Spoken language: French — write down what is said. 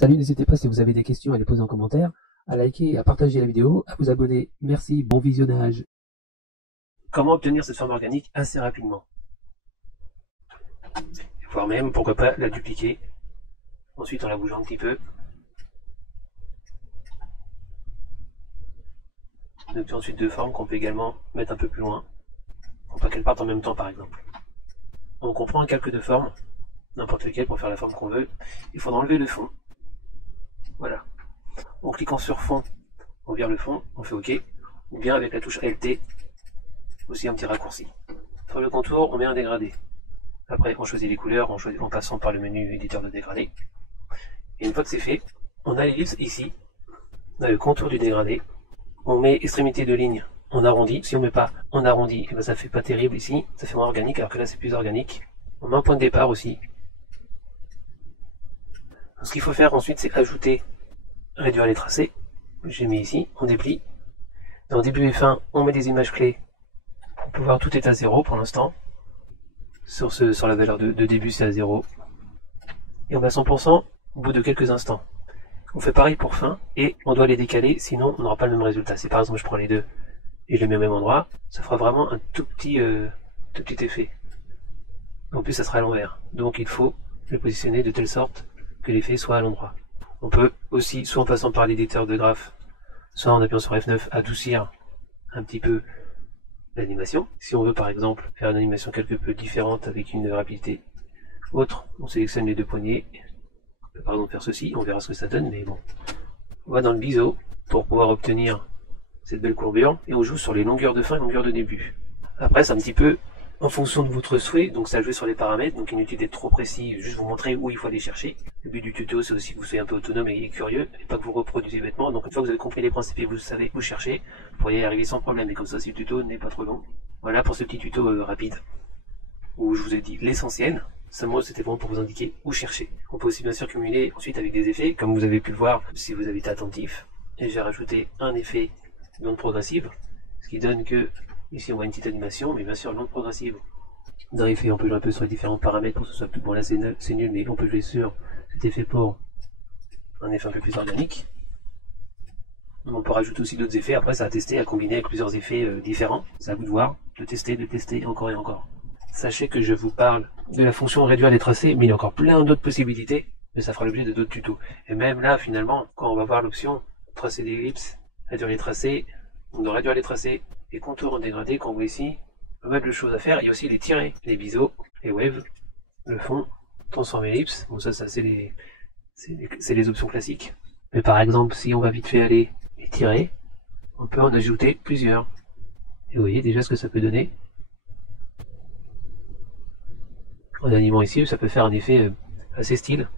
Salut, n'hésitez pas si vous avez des questions à les poser en commentaire, à liker, à partager la vidéo, à vous abonner. Merci, bon visionnage. Comment obtenir cette forme organique assez rapidement? Voire même, pourquoi pas, la dupliquer. Ensuite, en la bougeant un petit peu. On obtient ensuite deux formes qu'on peut également mettre un peu plus loin. Pour pas qu'elles partent en même temps, par exemple. Donc on prend un calque de forme, n'importe lequel pour faire la forme qu'on veut. Il faudra enlever le fond. Voilà. En cliquant sur fond, on vire le fond, on fait OK. Ou bien avec la touche LT, aussi un petit raccourci. Sur le contour, on met un dégradé. Après, on choisit les couleurs en passant par le menu éditeur de dégradé. Et une fois que c'est fait, on a l'ellipse ici. On a le contour du dégradé. On met extrémité de ligne en arrondi. Si on met pas en arrondi, et ben ça fait pas terrible ici. Ça fait moins organique, alors que là c'est plus organique. On met un point de départ aussi. Ce qu'il faut faire ensuite, c'est ajouter, réduire les tracés. J'ai mis ici, on déplie. Dans début et fin, on met des images clés. On peut voir tout est à 0 pour l'instant. Sur la valeur de début, c'est à 0. Et on met à 100% au bout de quelques instants. On fait pareil pour fin, et on doit les décaler, sinon on n'aura pas le même résultat. Si par exemple je prends les deux et je les mets au même endroit, ça fera vraiment un tout petit effet. En plus ça sera à l'envers. Donc il faut le positionner de telle sorte que l'effet soit à l'endroit. On peut aussi, soit en passant par l'éditeur de graphes, soit en appuyant sur F9, adoucir un petit peu l'animation. Si on veut par exemple faire une animation quelque peu différente avec une rapidité autre, on sélectionne les deux poignées. On peut par exemple faire ceci, on verra ce que ça donne, mais bon. On va dans le biseau pour pouvoir obtenir cette belle courbure, et on joue sur les longueurs de fin et longueurs de début. Après c'est un petit peu en fonction de votre souhait, donc ça joue sur les paramètres, donc inutile d'être trop précis, juste vous montrer où il faut aller chercher. Le but du tuto, c'est aussi que vous soyez un peu autonome et curieux, et pas que vous reproduisez bêtement. Donc une fois que vous avez compris les principes et vous savez où chercher, vous pourriez y arriver sans problème, et comme ça si le tuto n'est pas trop long. Voilà pour ce petit tuto rapide, où je vous ai dit l'essentiel. Ce mot, c'était vraiment pour vous indiquer où chercher. On peut aussi bien sûr cumuler ensuite avec des effets, comme vous avez pu le voir si vous avez été attentif. Et j'ai rajouté un effet d'onde progressive, ce qui donne que ici on voit une petite animation, mais bien sûr l'onde progressive. Dans l'effet, on peut jouer un peu sur les différents paramètres pour que ce soit plus bon. Là c'est nul, mais on peut jouer sur cet effet pour un effet un peu plus organique. On peut rajouter aussi d'autres effets. Après, ça à tester, à combiner avec plusieurs effets différents. C'est à vous de voir, de tester encore et encore. Sachez que je vous parle de la fonction réduire les tracés, mais il y a encore plein d'autres possibilités, mais ça fera l'objet de d'autres tutos. Et même là, finalement, quand on va voir l'option tracer des ellipses, réduire les tracés, on doit réduire les tracés et contours en dégradé, qu'on voit ici, pas mal de choses à faire. Il y a aussi les tirés, les biseaux, les waves, le fond, transformer ellipse. Bon, ça c'est les options classiques. Mais par exemple, si on va vite fait aller les tirer, on peut en ajouter plusieurs. Et vous voyez déjà ce que ça peut donner. En animant ici, ça peut faire un effet assez style.